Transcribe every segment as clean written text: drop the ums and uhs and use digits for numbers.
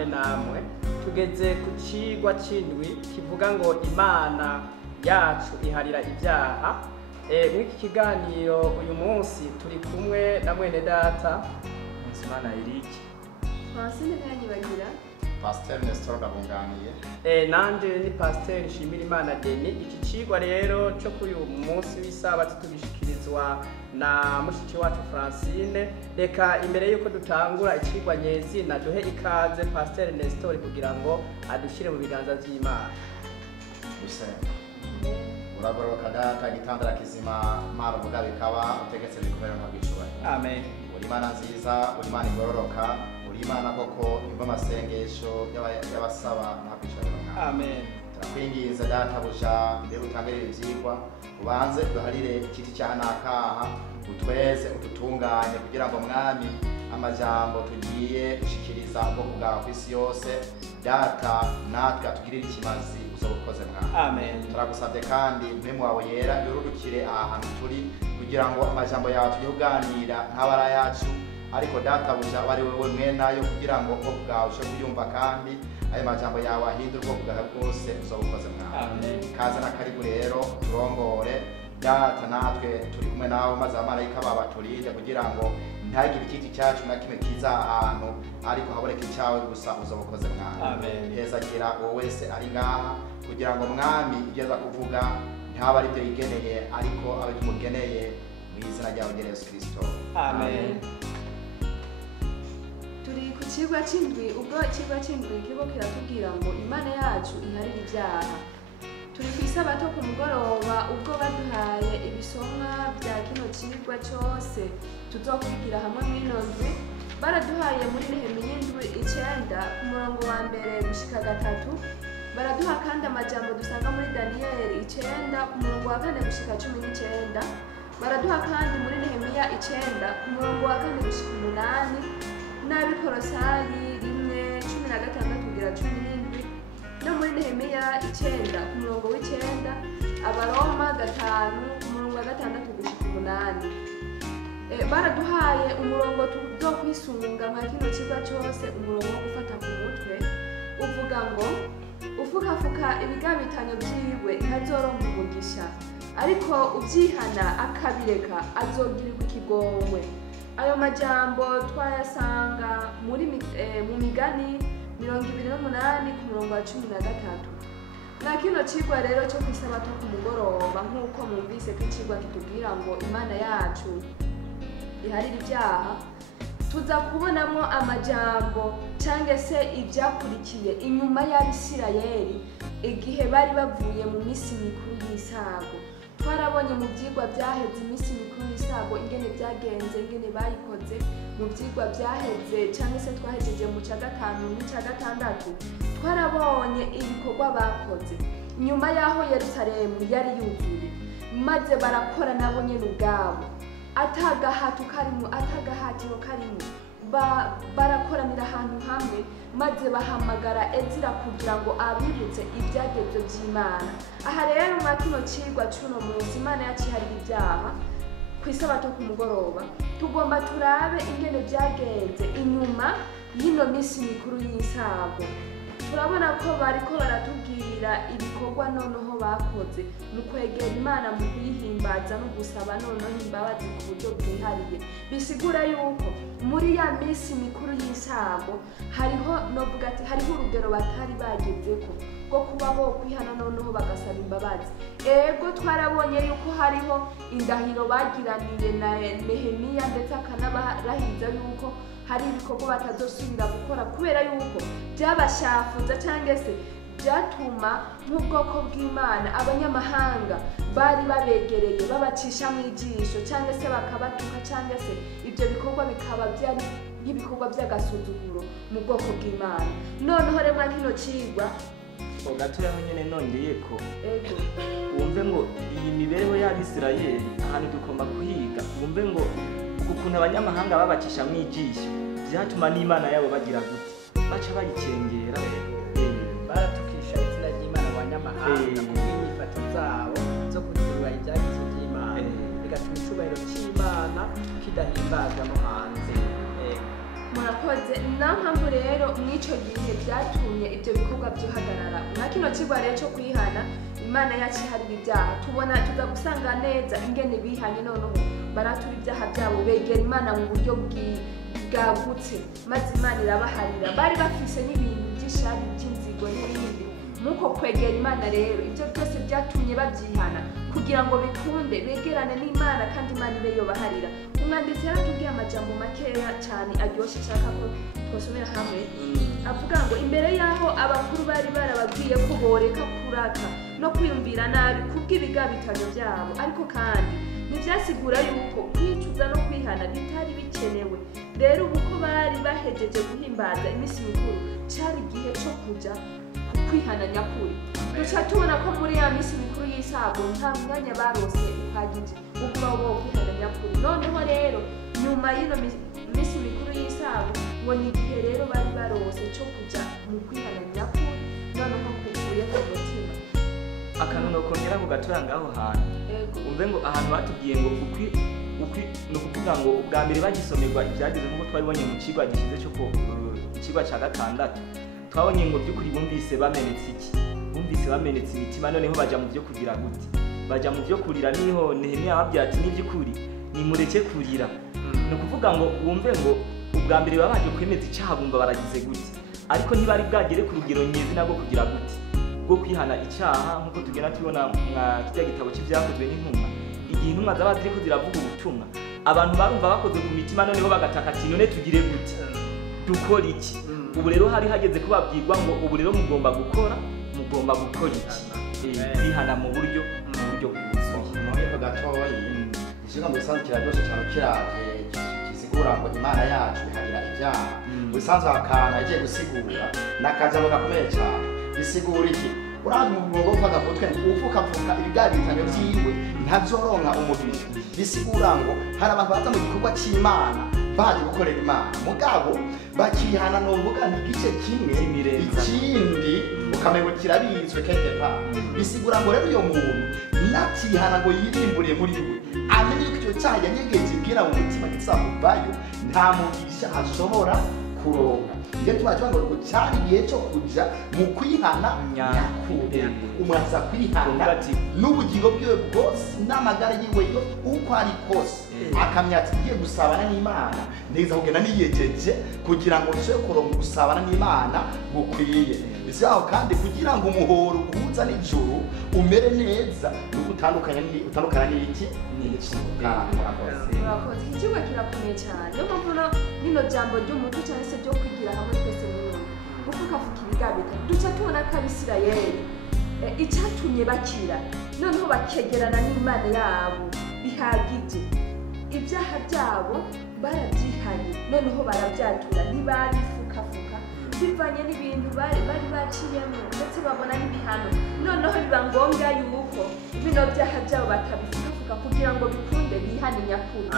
tubane namwe. Tugeze ku cigwa c'indwi kivuga ngo Imana yacu iharira ibyaha. Mw'iki kiganiro uyu munsi turi kumwe na mwene data Nzimana Eric, Francine Kanyibagira, Pasteur Nestor Gabunganiye. nanje ni Pasteur Nshimirimana Denis. Iki cigwa rero cyo kuri uyu munsi w'isabato tugishikirizwa na mushiki wacu Francine. Reka imbere yuko dutangura icigwa nyezina duhe ikaze Pasteur Nestor kugira ngo adushire mu biganza vy'Imana. Gusenga. Uragoroka data gitandara kizima mara vuga bikaba utegetse bikomera mu bicubahiro. Amen. Uri Imana nziza, uri Imana igororoka, uri Imana koko imva amasengesho y'abasaba nta kwicabiro nka. Amen. Turakwinginze data buja mbere utangirire ivyigwa ubanze uduharire ikiti cya nakaha utweze ututunganye kugira ngo mwami amajambo tugiye gushikiriza ubwoko bwawe kw'isi yose data natwe atugirire ikimazi uzobukoze mwana. Amen. Turagusabye kandi mpemu wawe yera yorurukire aha hantu turi kugira ngo amajambo yawe tujye kuganira nk'abara yacu ariko data buja bari wewe mwenayo kugira ngo ubwoko bwawe ushe kuyumva kandi ayo majambo yawe ahindura ubwoko bwawe bwose uzobukoze mwana. Amen. Kaze na karibu rero turongore data natwe turi kumwe nawe maze abamarayika baba turinde kugira ngo ntagire ikiti cyacu na kimwe kiza ahantu ariko haboneke icyawe gusa uzobukoze mwana. Amen. Hezagira uwo wese ari ngaha kugira ngo mwami ibyo aza kuvuga ntaba ari byo yigeneye ariko abe tumugeneye mu izina ryawe rya Yesu Kristo. Amen. turi ku cigwa c'indwi. Ubwo icigwa c'indwi kiriko kiratubwira ngo Imana yacu iharira ibyaha. Turi kw'isabato ku mugoroba ubwo baduhaye ibisomwa bya kino cigwa cose tuzokwigira hamwe mw'ino ndwi. Baraduhaye muri Nehemiya 9 ku murongo wa mbere gushika 3. Baraduha kandi amajambo dusanga muri Daniyeli 9 ku murongo wa 4 gushika 19. Baraduha kandi muri Nehemiya 9 ku murongo wa 4 gushika 8, n'Abikolosayi 1:16 kugera 17, no muri Nehemiya 9 ku murongo w'9, Abaroma 5 ku murongo wa 6 gushika 8. Baraduhaye umurongo tuzokwisunga nka kino cigwa cose, umurongo wo gufata ku mutwe uvuga ngo ufukafuka ibigabitanyo vyiwe ntazoronka umugisha, ariko uvyihana akabireka azogirirwa ikigongwe. Ayo majambo twayasanga muri mu Migani 28 ku murongo wa 13. Na kino cigwa rero cyo kwisabato ku mugoroba nk'uko mwumvise ko icigwa kitubwira ngo Imana yacu iharira ibyaha, tuza kubonamo amajambo cyangwa se ibyakurikiye inyuma y'Abisirayeli igihe bari bavuye mu minsi mikuru y'isago. Twarabonye mu byigwa byaheze iminsi mikuru y'isago ingene byagenze, ingene bayikoze. Mu byigwa byaheze cyangwa se twahejeje mu cya 5 n'icya 6 twarabonye ibikorwa bakoze nyuma y'aho Yerusalemu yari yuzuye, maze barakora nabo nyene ubwabo atagahatiro karimo, barakoranira ahantu hamwe maze bahamagara Ezira kugira ngo abibutse ibyagezwe by'Imana. Aha rero mwa kino cigwa c'uno munsi Imana yacu iharira ibyaha kw'isabato ku mugoroba tugomba turabe ingene byagenze inyuma y'ino minsi mikuru y'isago. Turabona ko bariko baratubwira ibikorwa noneho bakoze mu kwegera Imana mu kuyihimbaza no gusaba noneho imbabazi ku buryo bwihariye. Bisigura yuko muri ya minsi mikuru y'isago hariho novuga ati hariho urugero batari bagezeko bwo kuba bo kwihana noneho bagasaba imbabazi. Ego twarabonye yuko hariho indahiro bagiraniye na Nehemiya ndetse akanabarahiza yuko hari ibikorwa batazosubira gukora kubera yuko byabashafuza cyangwa se byatuma nk'ubwoko bw'Imana abanyamahanga bari babegereye babacisha mu ijisho cyangwa se bakabatuka cyangwa se ibyo bikorwa bikaba byari nk'ibikorwa by'agasuzuguro mu bwoko bw'Imana. Noneho rero kino cigwa gatoya nyene nongeye ko ego wumve ngo iyi mibereho y'Abisirayeli ahantu dukoma kuhiga, wumve ngo ukuntu abanyamahanga babacisha mu ijisho byatuma n'Imana yabo bagira gute, baca bayicengera. Baratukisha izina ry'Imana abanyamahanga kubw'inyifato zabo zo kugirira ibyagize by'Imana, bigatuma icubahiro cy'Imana kidahimbazwa no hanze. murakoze na mpamvu rero mw'ico gihe byatumye ibyo bikorwa byihagarara nka kino kigwa rero cyo kwihana imana yacu iharira ibyaha tubona tuza gusanga neza ingene bihanye noneho baratura ibyaha byabo begera imana mu buryo bwagutse maze imana irabaharira bari bafise n'ibintu by'ishari by'inzigo n'ibindi muko kwegera imana rero ibyo byose byatumye babyihana kugira ngo bikunde begerane n'imana kandi imana ibe yobaharira umwanditsi yaratubwiye amajambo makeya cyane aryoshye nshaka ko twasomera hamwe avuga ngo imbere yaho abakuru bari barababwiye ko boreka kuraka no kwiyumvira nabi kubw'ibigabitano byabo ariko kandi ntibyasigura yuko kwicuza no kwihana bitari bikenewe rero ubu ko bari bahejeje guhimbaza iminsi mikuru cyari igihe cyo kuja kwihana nyakuri duca tubona ko muri ya minsi mikuru y'isago nta mwanya barose uhagije wo kuba wo kwihana nyakuri noneho rero nyuma y'ino minsi mikuru y'isago ngo ni igihe rero bari barose cyo kuja mu kwihana nyakuri noneho kuvuye ku mutima akantu nokongera ku gatura ngaho hantu umve ngo ahantu batubwiye ngo ni ukuvuga ngo ubwa mbere bagisomerwa ibyageze nk'uko twabibonye mu kigwa gishize cyo ku kigwa cya gatandatu twabonye ngo by'ukuri bumvise bamenetse imitima noneho baja mu byo kugira gute baja mu byo kurira niho Nehemiya ababwira ati n'iby'ukuri nimureke kurira ni ukuvuga ngo wumve ngo ubwa mbere babanje kwemeza icyaha bumva baragize gute ariko ntibari bwagere ku rugero nyezina rwo kugira gute bwo kwihana icyaha nk'uko tugenda tubona mwa kijya gitabo cy'ibyakozwe n'intumwa igihe intumwa zaba ziriko ziravuga ubutumwa abantu barumva bakoze ku mitima noneho bagataka ati none tugire gute dukora iki ubu rero hari hageze ko babwirwa ngo ubu rero mugomba gukora iki kwihana mu buryo bwuzuye gatoyi ishinga mu bisanzwe kiraryoshe cyane kiravye gisigura ngo imana yacu iharira ibyaha mu bisanzwe akantu agiye gusigura n'akajambo gakomeye cyane bisigura iki urazi mu bwongo gufata mutwe upfukapfuka ibigabitano vyiwe ntavyoronka umugisha bisigura ngo hari abantu baza mu gikorwa c'imana baje gukorera imana mugabo bakihana novuga n'igice kimwe ikindi ukamengo kirabitswe quelque part bisigura ngo rero uyo muntu natihana ngo yirimbure muri we amenye ko icyo cyaha yanyegeje bwira mu mutima kizamubayo nta mugisha ashobora kuronka iyo tubaje ngo cyari igihe cyo kuja mu kwihana nyakuri umwaza kwihana n'ubugingo bwiwe bwose n'amagara yiwe yo uko ari kose akamya ati giye gusabana n'Imana neza kugenda niyejeje kugira ngo nshobore kuronka gusabana n'Imana gukwiye bisaho kandi kugira ngo umuhoro uhuza n'ijuru umere neza nuko utandukana n'iki murakoze ikigo kirakomeye cyane niyo mpamvu nino jambo ry'umuco cyangwa se ryo kwigira hamwe twese muri kuko kavuga ibigabita duca tubona ko Abisirayeli icyatumye bakira noneho bakegerana n'Imana yabo bihagije ibyaha byabo barabyihanye noneho barabyatura ntibarifukafuka bivanye n'ibintu bari baciyemo ndetse babona n'ibihano noneho biba ngombwa yuko bino byaha byabo batabifukafuka kugira ngo bikunde bihane nyakuri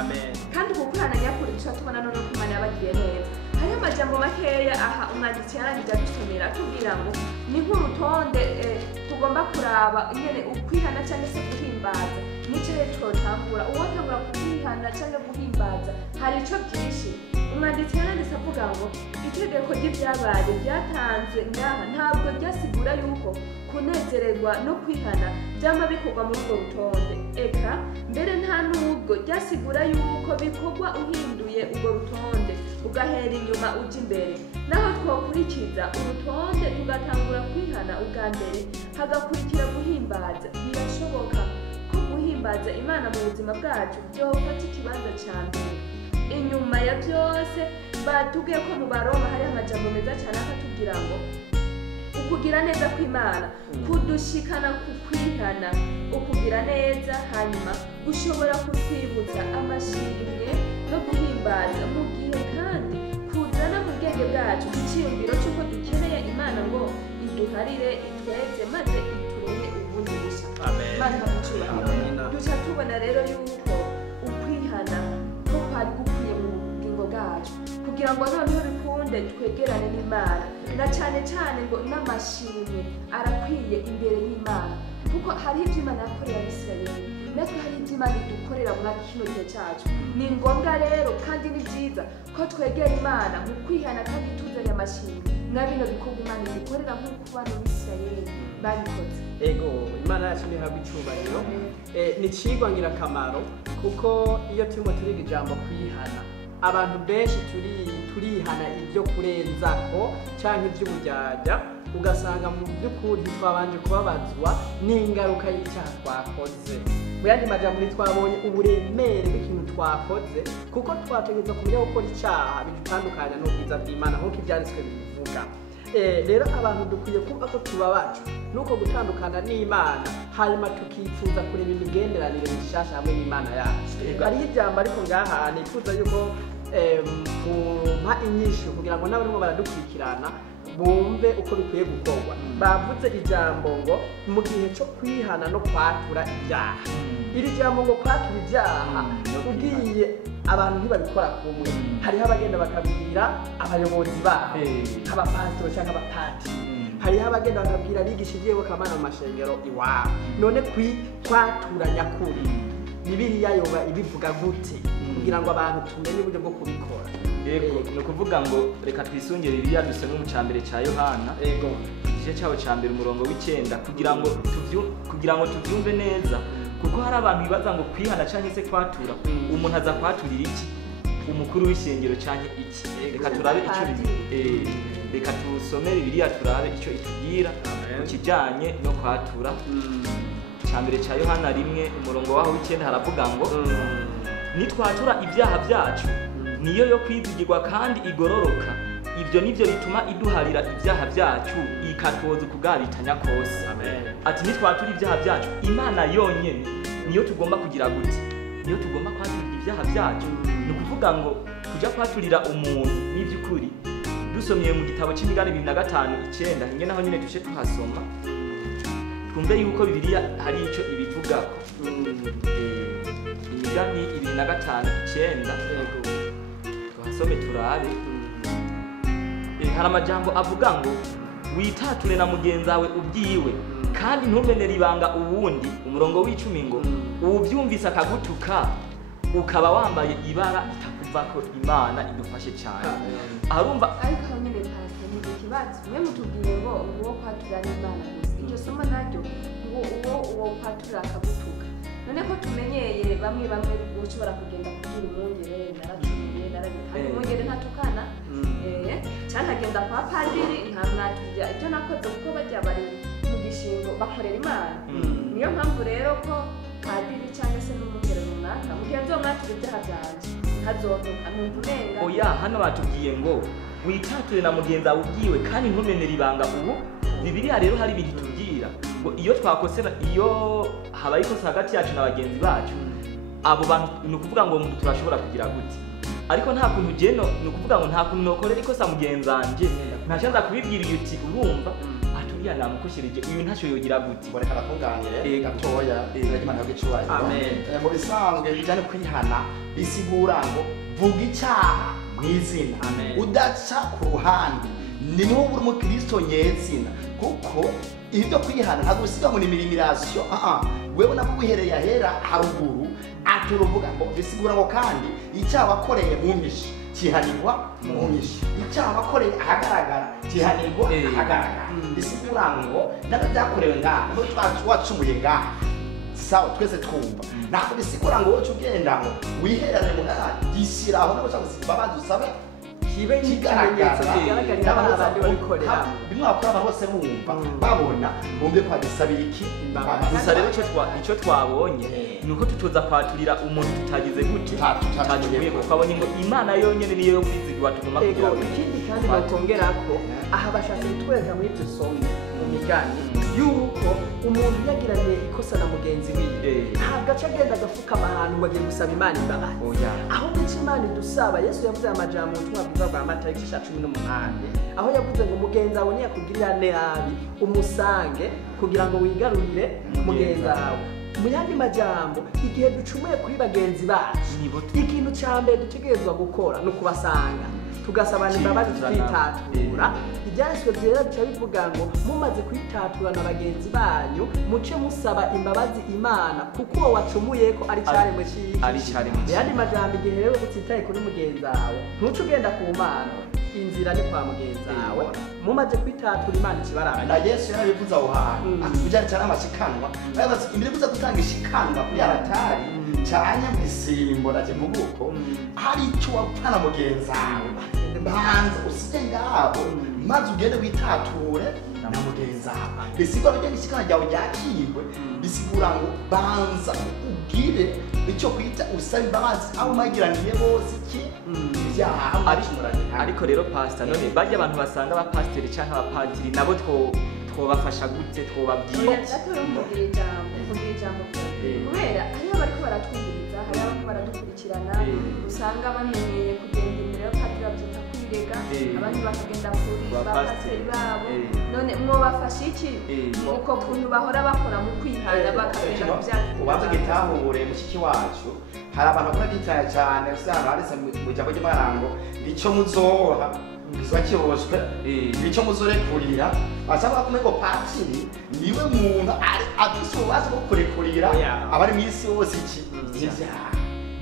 kandi uku kwihana nyakuri dushobora tubona noneho ko Imana yabagiye neza hariho amajambo makeya aha umwanditsi yarangije adusomera atubwira ngo ni nk'urutonde tugomba kuraba ingene ukwihana cyangwa se guhimbaza n'icyahe twotangura uwotangura kwihana cyangwa guhimbaza hari icyo byinshi umwanditsi yaranditse avuga ngo itegeko ry'ibyabaye byatanzwe ngaha ntabwo ryasigura yuko kunezererwa no kwihana byama bikorwa muri urwo rutonde eka mbere nta n'ubwo ryasigura yuko bikorwa uhinduye urwo rutonde ugahera inyuma ujya imbere naho twakurikiza urutonde tugatangura kwihana ubwa mbere hagakurikira guhimbaza birashoboka ko guhimbaza Imana mu buzima bwacu byofata ikibanza cya mbere inyuma ya byose batubwiye ko mu Baroma hari amajambo meza cyane akatubwira ngo ukugira neza kw'Imana kudushikana ku kwihana ukugira neza hanyuma ushobora kutwibutsa amashimwe no guhimbaza mu gihe kandi kuzana mu bwenge bwacu icyiyumviro cy'uko dukeneye Imana ngo iduharire itweze maze itureme ubundi bushya duca tubona rero yuko ukwihana ko kwari gukwiye mu bugingo bwacu kugira ngo noneho bikunde twegerane n'Imana na cyane cyane ngo n'amashimwe arakwiye imbere y'Imana kuko hari ibyo Imana yakoreye Abisirayeli natwe hari ibyo Imana idukorera muri kino gihe cyacu. Ni ngombwa rero kandi ni byiza ko twegera Imana mu kwihana kandi tuzanye amashimwe na bino bikorwa Imana idukorera nk'uko bano b'Isirayeli babikoze. Ego Imana yacu nihabwa icubahiro. Ni cigwa ngirakamaro kuko iyo turimo turiga ijambo kwihana abantu benshi turihana ibyo kurenzako canke ivy'uburyarya ugasanga mu by'ukuri twabanje kubabazwa n'ingaruka y'icyaha twakoze. Mu yandi majambo ntitwabonye uburemere bw'ikintu twakoze kuko twategerezwa kumenya gukora icyaha bidutandukanya n'ubwiza bw'Imana nk'uko ivyanditswe bivuga. Rero abantu dukwiye kumva ko tubabajwe nuko gutandukana n'Imana hanyuma tukifuza kureba imigenderanire mishasha hamwe n'Imana yacu. Hariho ijambo ariko ngaha nifuza yuko mumpa inyishu kugira ngo n'abarimo baradukurikirana bumve uko bikwiye gukorwa. Bavuze ijambo ngo mu gihe cyo kwihana no kwatura ibyaha. Iri jambo ngo kwatura ibyaha ugiye abantu ntibabikora kumwe. Hariho abagenda bakabwira abayobozi babo nk'abapasitoro cyangwa abapatiri, hariho abagenda bakabwira abigisha iby'iyobokamana mu mashengero iwabo. None kwatura nyakuri Bibiliya yoba ibivuga gute kugira ngo abantu tumenye uburyo bwo kubikora? Yego, ni ukuvuga ngo reka twisungire Bibiliya dusome mu cambere ca Yohana, igice cyawo ca mbere umurongo w'9 kugira ngo tuvyumve neza, kuko hari abantu bibaza ngo kwihana canke se kwatura umuntu aza kwaturira iki, umukuru w'ishengero canke iki. Reka turabe ico reka tusomere Bibiliya turabe ico itubwira mu kijanye no kwatura. Cambere ca Yohana 1 umurongo waho w'9 haravuga ngo nitwatura ibyaha byacu niyo yo kwizigirwa kandi igororoka, ibyo nivyo bituma iduharira ibyaha byacu ikatwoza kugaritanya kose. Ati nitwatura ibyaha byacu Imana yonyene niyo tugomba kugira gute, niyo tugomba kwaturira ibyaha byacu. Ni ukuvuga ngo kuja kwaturira umuntu n'ivyukuri dusomye mu gitabo c'Imigani 2:5-9 ingene naho nyene dushe tuhasoma twumve yuko Bibiliya hari ico ibivugako. Imigani 2:5-9 tuhasome turabe. Hari amajambo avuga ngo witature na mugenzi wawe ubyiwe kandi ntumenere ibanga uwundi. Umurongo w'10 ngo uvyumvise akagutuka ukaba wambaye ibara itakuvako. Imana idufashe cyane. Arumva ariko aho nyine pastor ni ikibazo mwe mutubwiye ngo uwo kwatura n'Imana gusa. Iryo somo naryo uwo kwatura akagutuka. None ko tumenyeye bamwe ushobora kugenda kugira umwungere naracumuye narabikanye umwungere ntatukana cyane agenda kwa padiri ntamwaturya ibyo nakoze kuko bajya bari mu gishingo bakorera Imana. Niyo mpamvu rero ko padiri cyangwa se n'umwungere runaka mu gihe nzomwatura ibyaha byanje ntazovuka numva urenga. Oya, hano batubwiye ngo witature na mugenzi wawe ubyiwe kandi ntumenere ibanga ubu. Bibiliya rero hari ibintu tubwira ngo iyo twakosera, iyo habaye ikosa hagati yacu na bagenzi bacu, abo bantu ni ukuvuga ngo turashobora kugira gute. Ariko nta kuntu jeno ni ukuvuga ngo nta kuntu nokorera ikosa mugenzi wanje ntashanza kubibwira iyo uti urumva aturiya namukoshereje uyu ntacyo yogira gute. Boreka nakunganire gatoya Imana y'igicubahiro. Amen. Mu bisanzwe bijyanye kwihana bisigura ngo vuga icyaha mu izina udaca ku ruhande. Ni niho buri mukristo nyezina kuko ibyo kwihana ntabwo bisiga ngo ni imirimiraziyo. Wewe nako wihereye ahera haruguru aturuvuga ngo bisigura ngo kandi icyaha wakoreye mu mishi kihanirwa mu mishi, icyaha wakoreye ahagaragara kihanirwa ahagaragara. Bisigura ngo n'abyakorewe ngaho wacumuye ngaho sawa twese twumva. Ntabwo bisigura ngo wowe ugenda ngo wiherane mu gishyiraho n'abashaka babaza usabe kibe kigaragara kigaragarira abandi babikorera. Bimwe bakora abantu bose bumva babona bumve ko agisabira iki. Gusa rero icyo twabonye ni uko tutoza kwaturira umuntu tutagize gute tutagiye kuko abonye ngo Imana yonyene niyo yo kwizigwa tugomba kugira. Ikindi kandi bakongera ko aha bashaka kutwereka muri iryo somo mu Migani yuko umuntu yagiranye ikosa na mugenzi wiwe ntabwo aca agenda agapfukama ahantu ngo agiye gusaba Imana imbabazi. Ahubwo icyo Imana idusaba, Yesu yavuze amajambo mu butumwa bwiza bwa Matayo 18 aho yavuze ngo mugenzi wawe niyakugirira nabi umusange kugira ngo wigarurire mugenzi wawe. Mu yandi majambo igihe ducumuye kuri bagenzi bacu ikintu cya mbere dutegerezwa gukora ni ukubasanga tugasabana imbabazi twitatura. Ibyanditswe byera bica bivuga ngo mumaze kwitatura na bagenzi banyu muce musaba imbabazi Imana kuko uwo wacumuye ko ari cyaremwe cy'iki. Yandi majambo igihe rero utitaye kuri mugenzi wawe ntuce ugenda ku Mana, inzira ni kwa mugenzi wawe. Mumaze kwitatura Imana ikibaranga. Na Yesu yarabivuze aho hantu akujyana cyane amashikanwa. Bayabaza imbere kuza gutanga ishikanwa kuri aratari cyane misimbo naje mu buko hari icyo wapfana mugenzi wawe. Banza usije ngabo maze ugende witature na mugenzi wawe. Bisigura byo ishikana ryawe ryakirwe, bisigura ngo banza ugire icyo kwita usaba imbabazi aho magiraniye bose iki ariko rero pastor none bajya abantu basanga aba pastor cyangwa abapadiri nabo twobafasha gute twobabwira ijambo kubera hariho bariko baratwumviriza, hariho bariko baradukurikirana usanga bamenyeye kugenda imbere y'abapadiri babyita kwirega, abandi bakagenda kuri bapasiteri babo. None mwobafasha iki uko kuntu bahora bakora mu kwihana bakagenda kubyakira? Ubanza gitahure mushiki wacu, hari abantu bakora gitaya cyane usanga handitse mu ijambo ry'Imana ngo icyo muzoha ngiswa kiboshwe icyo muzorekurira. Bashaka kumenya patiri niwe muntu ari afise ububasha bwo kurekurira abari mu isi yose iki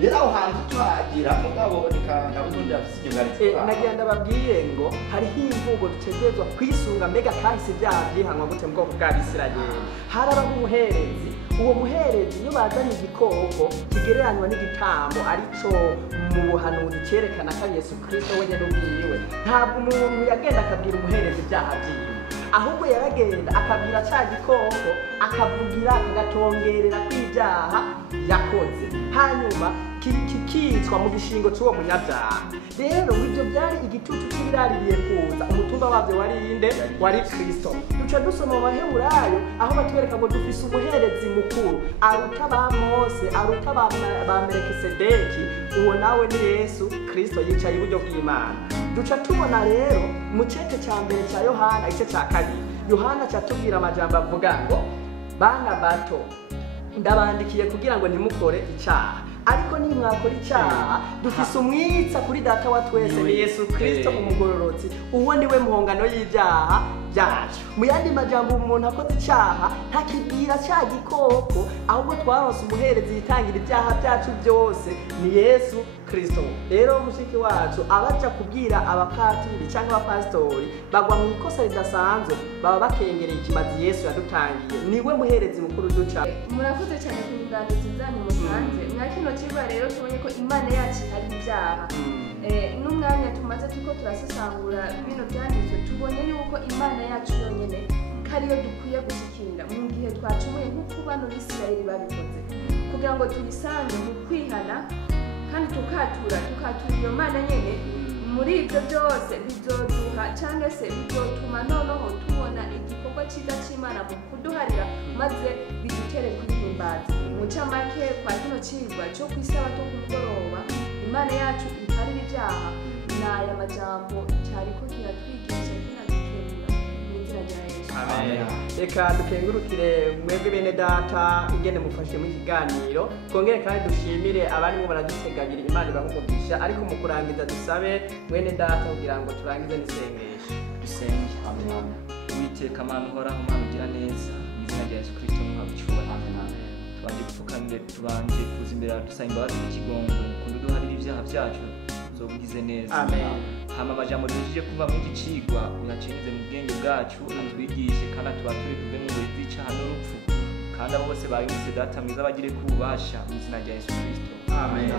rero aho hantu twagira mugabo nikanda ubundi afise inyunganizi. Nagenda babwiye ngo hariho imvugo dutegerezwa kwisunga mbega kahise ibyaha byihanwa gute mu bwoko bw'Abisirayeli. Haraba umuherezi, uwo muherezi iyo bazanye igikoko kigereranywa n'igitambo arico mu buhanuzi cyerekana ko Yesu Kristo wenyine ubwiwe, ntabwo umuntu yagenda akabwira umuherezi ibyaha byiwe, ahubwo yaragenda akabwira cya gikoko akavugira akagatongerera kw'ibyaha yakoze, hanyuma kikicwa mu gishingo cy'uwo munyabyaha. Rero ibyo byari igitutu cy'ibiraririye kuza, umutumba wabyo wari inde? Wari Kristo. Duca dusoma mu Baheburayo aho batwereka ngo dufise umuherezi mukuru aruta ba Mose, aruta ba Melikisedeki, uwo nawe ni Yesu Kristo yicaye iburyo bw'Imana. Duca tubona rero mu cete cya mbere cya Yohana igice cya 2, Yohana cyatubwira amajambo avuga ngo bana bato ndabandikiye kugira ngo ntimukore icyaha, ariko nimwakora icyaha dufise umwitsa kuri data wa twese ni Yesu Kristo umugororotsi, uwo niwe muhongano y'ibyaha byacu. Mu yandi majambo umuntu akoze icyaha ntakibwira cya gikoko, ahubwo twaronse umuherezi yitangira ibyaha byacu byose ni Yesu Kristo. Rero mushiki wacu abaja kubwira abapatiri cyangwa abapastori bagwa mu ikosa ridasanzwe, baba bakengereye ikimazi Yesu yadutangiye, niwe muherezi mukuru duca. Murakoze cyane ku ndangizi zanyu musanze mwakino kiba. Rero tubonye ko Imana yacu hari ibyaha, n'umwanya tumaze turiko turasesangura bino byanditswe tubonye yuko Imana yacu yonyene kariyo dukwiye gushyikira mu gihe twacumuye nk'uko bano Bisirayeli babikoze, kugira ngo tuyisange mu kwihana kandi tukatura iyo Mana nyene. Muri ibyo byose bizoduha cyangwa se bizotuma noneho tubona igikorwa cyiza cy'Imana mu kuduharira maze bidutere kwihimbaza. Mu camake kwa kino cigwa cyo kwisabato ku mugoroba, Imana yacu iharira ibyaha, n'aya majambo cyariko kiratwigisha kinadukebura mu izina rya Yesu. Amen. Reka dukengurukire mwebwe bene data ingene mufashe mu kiganiro, kongere kandi dushimire abarimo baradutegabira. Imana ibahumugisha. Ariko mu kurangiza dusabe mwene data kugira ngo turangize n'isengesho. Dusenge. Amen. Uwiteka Mana uhoraho, Mana ugira neza, mu izina rya Yesu Kristo muhabucyubahiro. Amen. Tubanje gupfukamira, tubanje kuza imbere dusaba imbabazi n'ikigongo, kundi duharira ibyaha byacu uzobugize neza. Amen. Hama amajambo duhejeje kuva muri iki cigwa uyacengeze mu bwenge bwacu, atwigishe kandi atubature tuve mu ngoyi z'icaha n'urupfu, kandi abo bose bayumvise data mwiza bagire kububasha mu izina rya Yesu Kristo. Amen.